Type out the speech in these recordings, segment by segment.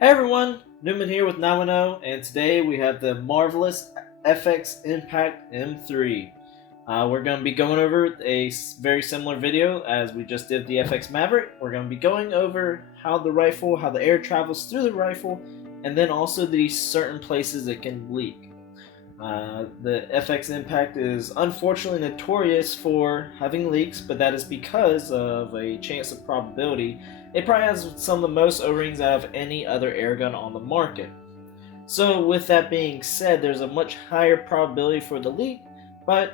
Hey everyone, Newman here with 910, and today we have the marvelous FX Impact M3. We're going to be going over a very similar video as we just did the FX Maverick. We're going to be going over how the air travels through the rifle, and then also the certain places it can leak. The FX Impact is unfortunately notorious for having leaks, but that is because of a chance of probability. It probably has some of the most O-rings out of any other airgun on the market. So with that being said, there's a much higher probability for the leak, but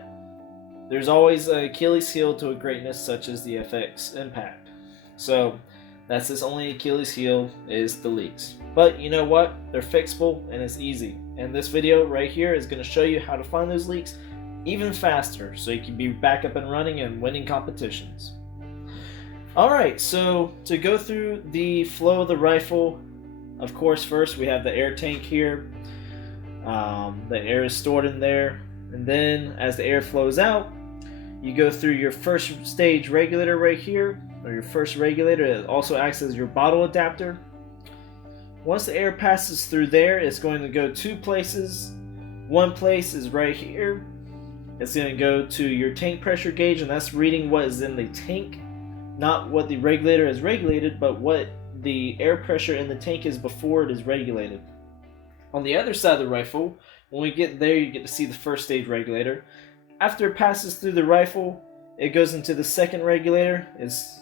there's always an Achilles heel to a greatness such as the FX Impact. So that's its only Achilles heel is the leaks. But you know what? They're fixable and it's easy. And this video right here is going to show you how to find those leaks even faster so you can be back up and running and winning competitions. Alright, so to go through the flow of the rifle, of course first we have the air tank here. The air is stored in there, and then as the air flows out, you go through your first stage regulator right here, or your first regulator. It also acts as your bottle adapter. Once the air passes through there, it's going to go two places. One place is right here. It's going to go to your tank pressure gauge, and that's reading what is in the tank. Not what the regulator has regulated, but what the air pressure in the tank is before it is regulated. On the other side of the rifle, when we get there, you get to see the first stage regulator. After it passes through the rifle, it goes into the second regulator. It's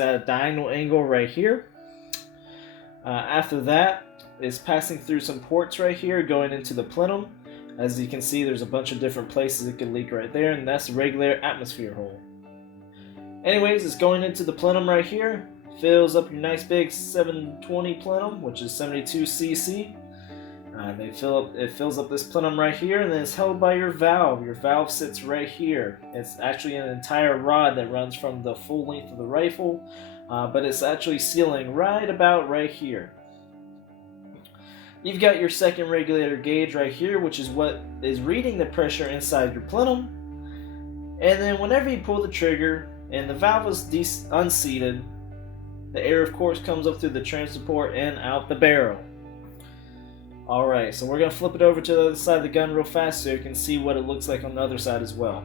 at a diagonal angle right here. After that, it's passing through some ports right here, going into the plenum. As you can see, there's a bunch of different places it could leak right there, and that's the regulator atmosphere hole. Anyways, it's going into the plenum right here. Fills up your nice big 720 plenum, which is 72 cc. It fills up this plenum right here, and then it's held by your valve. Your valve sits right here. It's actually an entire rod that runs from the full length of the rifle, but it's actually sealing right about right here. You've got your second regulator gauge right here, which is what is reading the pressure inside your plenum. And then whenever you pull the trigger and the valve is unseated, the air of course comes up through the transfer port and out the barrel. Alright, so we're going to flip it over to the other side of the gun real fast so you can see what it looks like on the other side as well.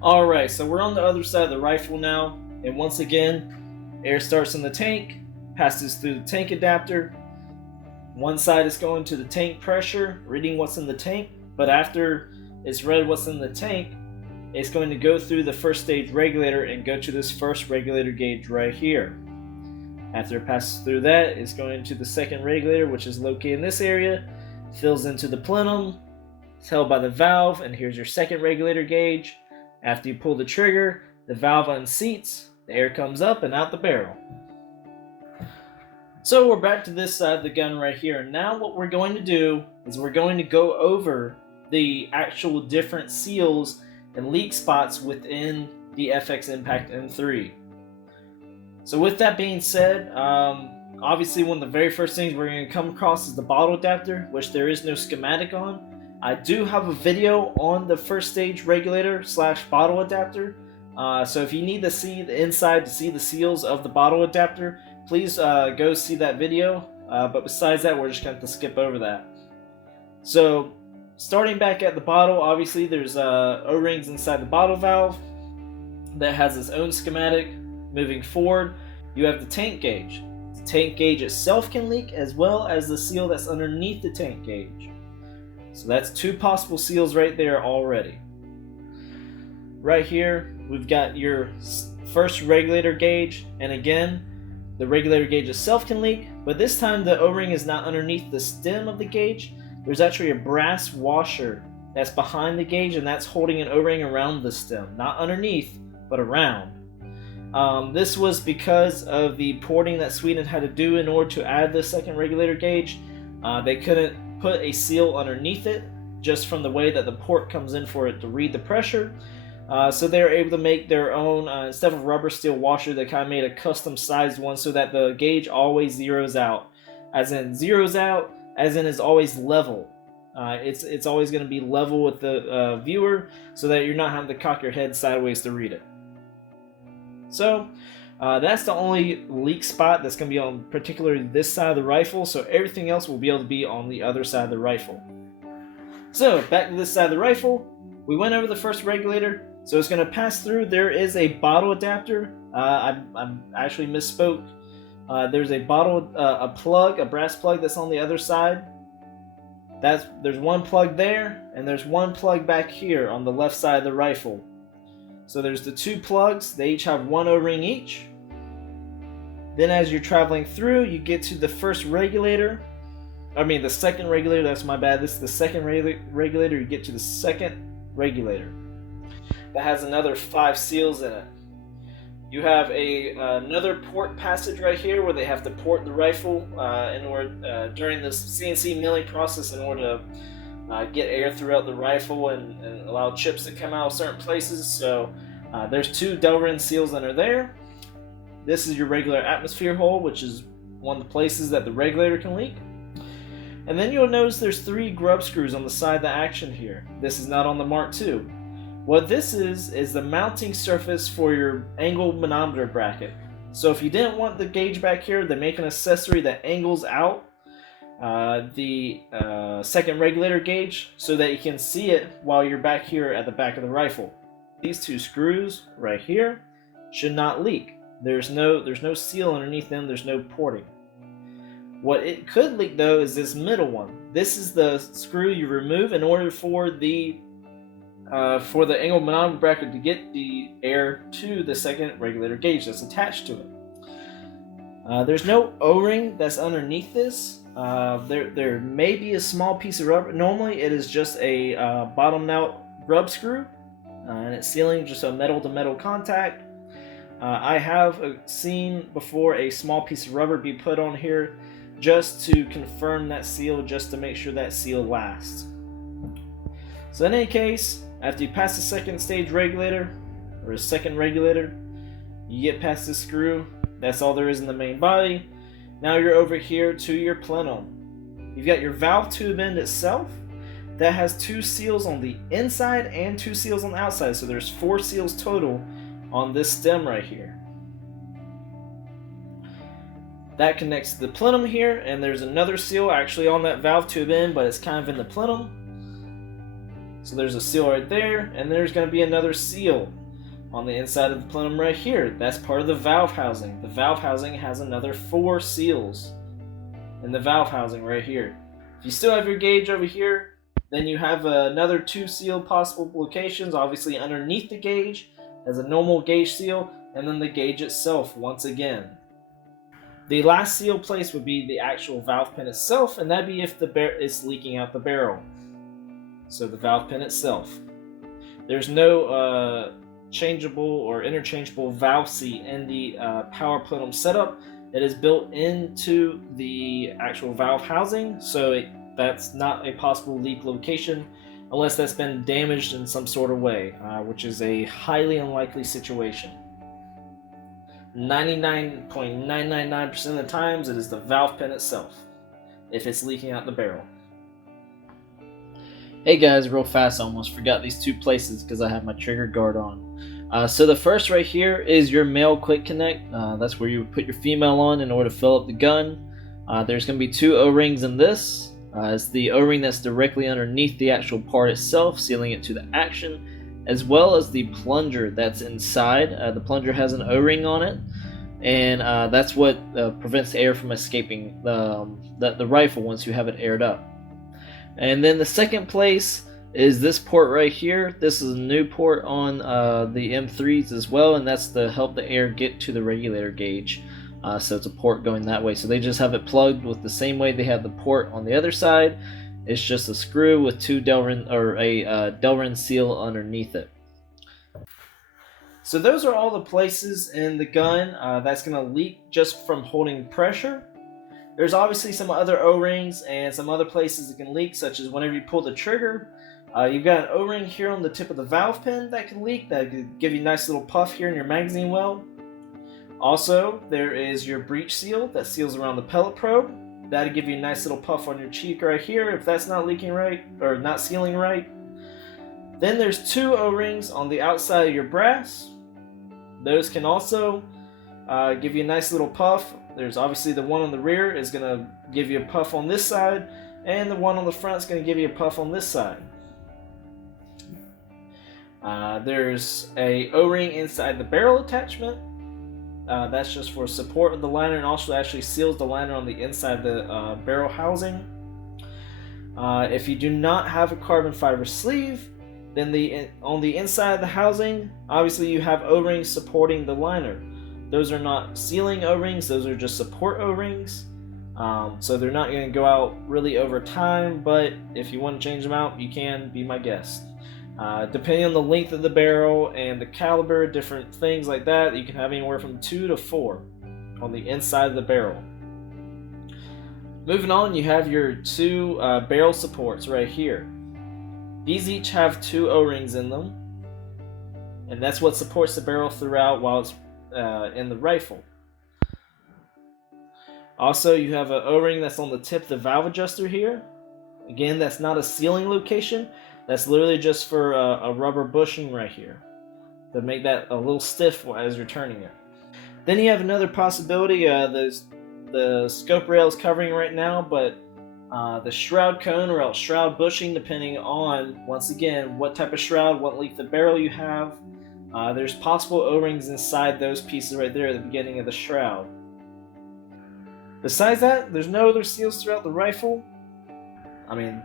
Alright, so we're on the other side of the rifle now, and once again, air starts in the tank, passes through the tank adapter. One side is going to the tank pressure, reading what's in the tank, but after it's read what's in the tank, it's going to go through the first stage regulator and go to this first regulator gauge right here. After it passes through that, it's going to the second regulator, which is located in this area, fills into the plenum, it's held by the valve, and here's your second regulator gauge. After you pull the trigger, the valve unseats, the air comes up and out the barrel. So we're back to this side of the gun right here. Now what we're going to do is we're going to go over the actual different seals and leak spots within the FX Impact M3. So with that being said, obviously one of the very first things we're going to come across is the bottle adapter, which there is no schematic on. I do have a video on the first stage regulator / bottle adapter, so if you need to see the inside to see the seals of the bottle adapter, please go see that video, but besides that, we're just going to have to skip over that. So starting back at the bottle, obviously there's O-rings inside the bottle valve that has its own schematic. Moving forward, you have the tank gauge. The tank gauge itself can leak, as well as the seal that's underneath the tank gauge. So that's two possible seals right there already. Right here, we've got your first regulator gauge, and again, the regulator gauge itself can leak, but this time the O-ring is not underneath the stem of the gauge. There's actually a brass washer that's behind the gauge, and that's holding an O-ring around the stem. Not underneath, but around. This was because of the porting that Sweden had to do in order to add the second regulator gauge. They couldn't put a seal underneath it, just from the way that the port comes in for it to read the pressure. So they were able to make their own, instead of rubber steel washer, they kind of made a custom sized one so that the gauge always zeroes out. As in zeroes out, as in is always level. It's always going to be level with the viewer so that you're not having to cock your head sideways to read it. So That's the only leak spot that's going to be on particularly this side of the rifle, so everything else will be able to be on the other side of the rifle. So back to this side of the rifle, we went over the first regulator, so it's going to pass through. There is a bottle adapter. I actually misspoke. There's a bottle, a brass plug that's on the other side. There's one plug there, and there's one plug back here on the left side of the rifle. So there's the two plugs. They each have one O-ring each. Then as you're traveling through, you get to the first regulator. The second regulator, that's my bad. This is the second regulator. You get to the second regulator. That has another 5 seals in it. You have another port passage right here where they have to port the rifle during this CNC milling process in order to get air throughout the rifle and allow chips to come out of certain places. So there's 2 Delrin seals that are there. This is your regular atmosphere hole, which is one of the places that the regulator can leak. And then you'll notice there's 3 grub screws on the side of the action here. This is not on the Mark II. What this is the mounting surface for your angle manometer bracket. So if you didn't want the gauge back here, they make an accessory that angles out the second regulator gauge so that you can see it while you're back here at the back of the rifle. These 2 screws right here should not leak. There's no seal underneath them, there's no porting. What it could leak though is this middle one. This is the screw you remove in order for the angle manometer bracket to get the air to the second regulator gauge that's attached to it. There's no O-ring that's underneath this. There may be a small piece of rubber. Normally it is just a bottomed out grub screw, and it's sealing just a metal to metal contact. I have seen before a small piece of rubber be put on here just to confirm that seal, just to make sure that seal lasts. So in any case, after you pass the second stage regulator, or a second regulator, you get past this screw. That's all there is in the main body. Now you're over here to your plenum. You've got your valve tube end itself. That has 2 seals on the inside and 2 seals on the outside. So there's 4 seals total on this stem right here. That connects to the plenum here, and there's another seal actually on that valve tube end, but it's kind of in the plenum. So there's a seal right there, and there's going to be another seal on the inside of the plenum right here. That's part of the valve housing. The valve housing has another 4 seals in the valve housing right here. If you still have your gauge over here, then you have another 2 seal possible locations, obviously underneath the gauge as a normal gauge seal, and then the gauge itself once again. The last seal place would be the actual valve pin itself, and that'd be if it's leaking out the barrel. So the valve pin itself. There's no changeable or interchangeable valve seat in the power plenum setup. It is built into the actual valve housing, so that's not a possible leak location unless that's been damaged in some sort of way, which is a highly unlikely situation. 99.999% of the times it is the valve pin itself if it's leaking out the barrel. Hey guys, real fast, I almost forgot these 2 places because I have my trigger guard on. So the first right here is your male quick connect. That's where you would put your female on in order to fill up the gun. There's going to be 2 O-rings in this. It's the O-ring that's directly underneath the actual part itself, sealing it to the action, as well as the plunger that's inside. The plunger has an O-ring on it, and that's what prevents the air from escaping the rifle once you have it aired up. And then the second place is this port right here. This is a new port on the M3s as well, and that's to help the air get to the regulator gauge. So it's a port going that way. So they just have it plugged with the same way they have the port on the other side. It's just a screw with 2 Delrin or a Delrin seal underneath it. So those are all the places in the gun that's going to leak just from holding pressure. There's obviously some other O-rings and some other places that can leak, such as whenever you pull the trigger. You've got an O-ring here on the tip of the valve pin that can leak. That could give you a nice little puff here in your magazine well. Also, there is your breech seal that seals around the pellet probe. That'll give you a nice little puff on your cheek right here if that's not leaking right or not sealing right. Then there's 2 O-rings on the outside of your brass. Those can also give you a nice little puff. There's obviously the one on the rear is going to give you a puff on this side, and the one on the front is going to give you a puff on this side. There's a O-ring inside the barrel attachment. That's just for support of the liner, and also actually seals the liner on the inside of the barrel housing. If you do not have a carbon fiber sleeve, then on the inside of the housing, obviously you have O-rings supporting the liner. Those are not sealing O-rings, those are just support O-rings. So they're not going to go out really over time, but if you want to change them out, you can, be my guest. Depending on the length of the barrel and the caliber, different things like that, you can have anywhere from 2 to 4 on the inside of the barrel. Moving on, you have your 2 barrel supports right here. These each have 2 O-rings in them, and that's what supports the barrel throughout while it's in the rifle. Also, you have an O-ring that's on the tip of the valve adjuster here. Again, that's not a sealing location. That's literally just for a rubber bushing right here to make that a little stiff as you're turning it. Then you have another possibility. The scope rail is covering right now, but the shroud cone or else shroud bushing, depending on, once again, what type of shroud, what length of barrel you have. There's possible O-rings inside those pieces right there at the beginning of the shroud. Besides that, there's no other seals throughout the rifle. I mean,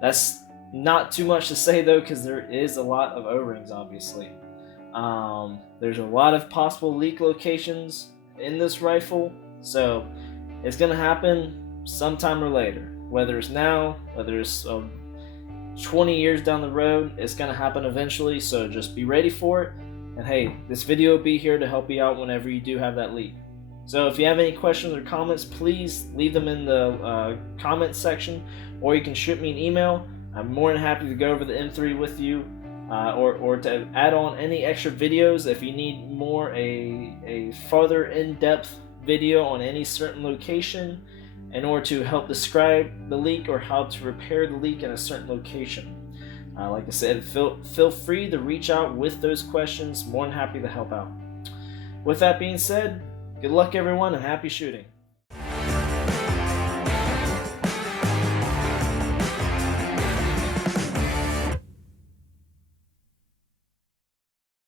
that's not too much to say though, because there is a lot of O-rings, obviously. There's a lot of possible leak locations in this rifle, so it's going to happen sometime or later. Whether it's now, whether it's 20 years down the road, it's going to happen eventually, so just be ready for it. And hey, this video will be here to help you out whenever you do have that leak. So if you have any questions or comments, please leave them in the comment section, or you can shoot me an email. I'm more than happy to go over the M3 with you, or to add on any extra videos if you need more a further in-depth video on any certain location in order to help describe the leak or how to repair the leak in a certain location. Like I said, feel free to reach out with those questions. More than happy to help out. With that being said, good luck everyone and happy shooting.